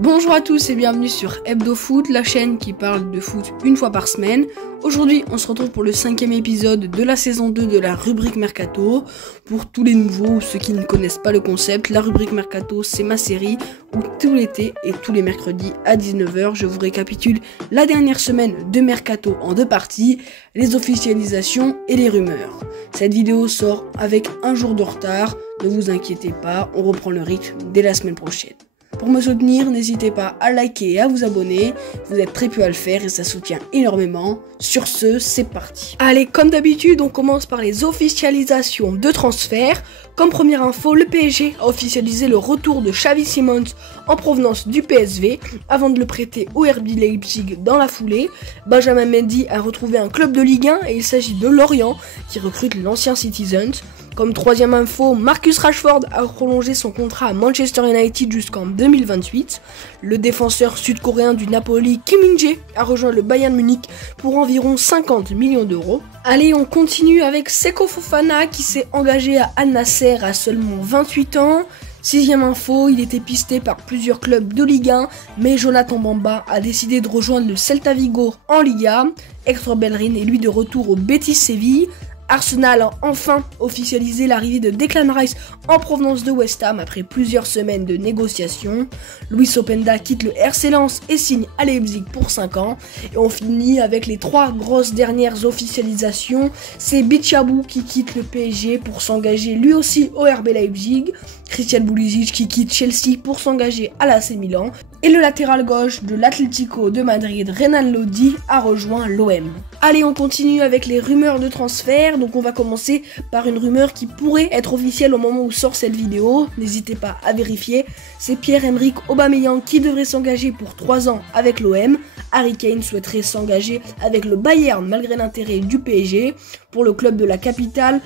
Bonjour à tous et bienvenue sur Hebdo Foot, la chaîne qui parle de foot une fois par semaine. Aujourd'hui, on se retrouve pour le 5e épisode de la saison 2 de la rubrique Mercato. Pour tous les nouveaux ou ceux qui ne connaissent pas le concept, la rubrique Mercato, c'est ma série où tout l'été et tous les mercredis à 19h, je vous récapitule la dernière semaine de Mercato en deux parties, les officialisations et les rumeurs. Cette vidéo sort avec un jour de retard, ne vous inquiétez pas, on reprend le rythme dès la semaine prochaine. Pour me soutenir, n'hésitez pas à liker et à vous abonner, vous êtes très peu à le faire et ça soutient énormément. Sur ce, c'est parti. Allez, comme d'habitude, on commence par les officialisations de transfert. Comme première info, le PSG a officialisé le retour de Xavi Simons en provenance du PSV avant de le prêter au RB Leipzig dans la foulée. Benjamin Mendy a retrouvé un club de Ligue 1 et il s'agit de Lorient qui recrute l'ancien Citizens. Comme troisième info, Marcus Rashford a prolongé son contrat à Manchester United jusqu'en 2028. Le défenseur sud-coréen du Napoli, Kim Min-jae, a rejoint le Bayern Munich pour environ 50 millions d'euros. Allez, on continue avec Seko Fofana qui s'est engagé à Al Nassr à seulement 28 ans. Sixième info, il était pisté par plusieurs clubs de Ligue 1, mais Jonathan Bamba a décidé de rejoindre le Celta Vigo en Liga. Hector Bellerin est lui de retour au Betis Séville. Arsenal a enfin officialisé l'arrivée de Declan Rice en provenance de West Ham après plusieurs semaines de négociations. Luis Openda quitte le RC Lens et signe à Leipzig pour 5 ans. Et on finit avec les trois grosses dernières officialisations. C'est Bichabou qui quitte le PSG pour s'engager lui aussi au RB Leipzig. Christian Pulisic qui quitte Chelsea pour s'engager à l'AC Milan. Et le latéral gauche de l'Atlético de Madrid, Renan Lodi, a rejoint l'OM. Allez, on continue avec les rumeurs de transfert. Donc on va commencer par une rumeur qui pourrait être officielle au moment où sort cette vidéo. N'hésitez pas à vérifier. C'est Pierre-Emerick Aubameyang qui devrait s'engager pour 3 ans avec l'OM. Harry Kane souhaiterait s'engager avec le Bayern malgré l'intérêt du PSG. Pour le club de la capitale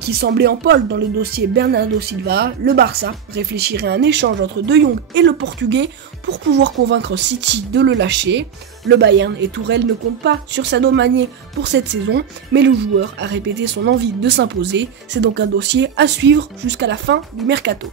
qui semblait en pole dans le dossier Bernardo Silva, le Barça réfléchirait à un échange entre De Jong et le Portugais pour pouvoir convaincre City de le lâcher. Le Bayern et Tourelle ne comptent pas sur Sadio Mané pour cette saison, mais le joueur a répété son envie de s'imposer. C'est donc un dossier à suivre jusqu'à la fin du mercato.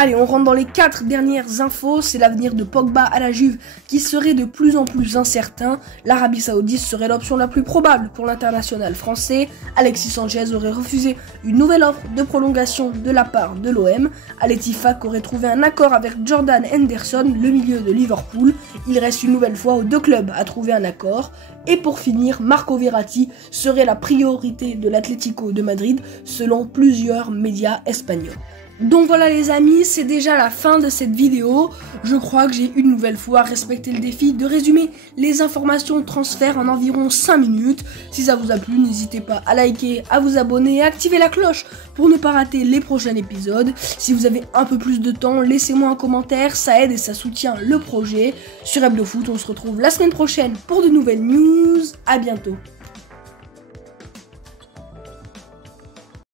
Allez, on rentre dans les 4 dernières infos. C'est l'avenir de Pogba à la Juve qui serait de plus en plus incertain. L'Arabie Saoudite serait l'option la plus probable pour l'international français. Alexis Sanchez aurait refusé une nouvelle offre de prolongation de la part de l'OM. Al Ettifaq aurait trouvé un accord avec Jordan Henderson, le milieu de Liverpool. Il reste une nouvelle fois aux deux clubs à trouver un accord. Et pour finir, Marco Verratti serait la priorité de l'Atlético de Madrid selon plusieurs médias espagnols. Donc voilà les amis, c'est déjà la fin de cette vidéo. Je crois que j'ai une nouvelle fois respecté le défi de résumer les informations de transfert en environ 5 minutes. Si ça vous a plu, n'hésitez pas à liker, à vous abonner et à activer la cloche pour ne pas rater les prochains épisodes. Si vous avez un peu plus de temps, laissez-moi un commentaire, ça aide et ça soutient le projet. Sur Hebdo Foot, on se retrouve la semaine prochaine pour de nouvelles news. À bientôt.